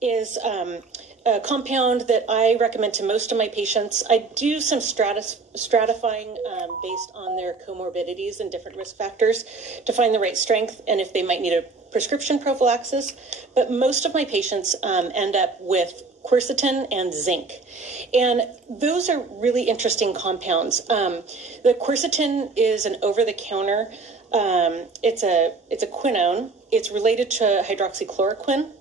is a compound that I recommend to most of my patients. I do some stratifying based on their comorbidities and different risk factors to find the right strength and if they might need a prescription prophylaxis. But most of my patients end up with quercetin and zinc. And those are really interesting compounds. The quercetin is an over-the-counter, it's a quinone. It's related to hydroxychloroquine.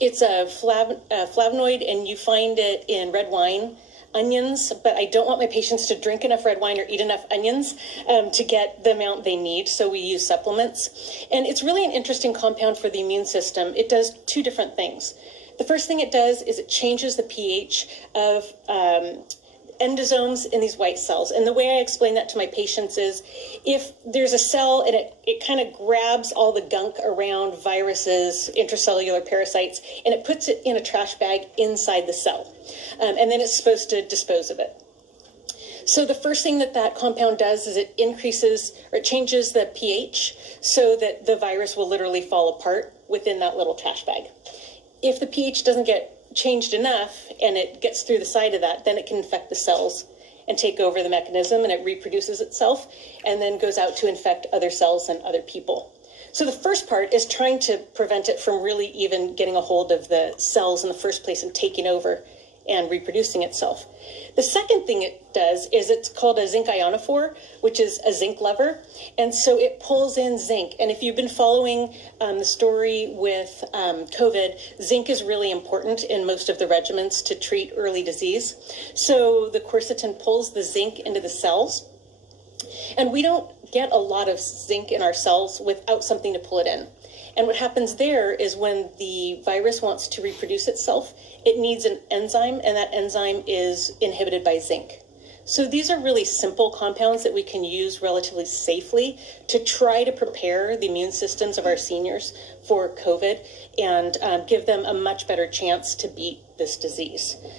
It's a flavonoid, and you find it in red wine, onions, but I don't want my patients to drink enough red wine or eat enough onions to get the amount they need, so we use supplements. And it's really an interesting compound for the immune system. It does two different things. The first thing it does is it changes the pH of endosomes in these white cells. And the way I explain that to my patients is if there's a cell and it kind of grabs all the gunk around viruses, intracellular parasites, and it puts it in a trash bag inside the cell. And then it's supposed to dispose of it. So the first thing that compound does is it increases or it changes the pH so that the virus will literally fall apart within that little trash bag. If the pH doesn't get changed enough and it gets through the side of that, then it can infect the cells and take over the mechanism, and it reproduces itself and then goes out to infect other cells and other people. So the first part is trying to prevent it from really even getting a hold of the cells in the first place and taking over and reproducing itself. The second thing it does is it's called a zinc ionophore, which is a zinc lever. And so it pulls in zinc. And if you've been following the story with COVID, zinc is really important in most of the regimens to treat early disease. So the quercetin pulls the zinc into the cells. And we don't get a lot of zinc in our cells without something to pull it in. And what happens there is when the virus wants to reproduce itself, it needs an enzyme, and that enzyme is inhibited by zinc. So these are really simple compounds that we can use relatively safely to try to prepare the immune systems of our seniors for COVID and give them a much better chance to beat this disease.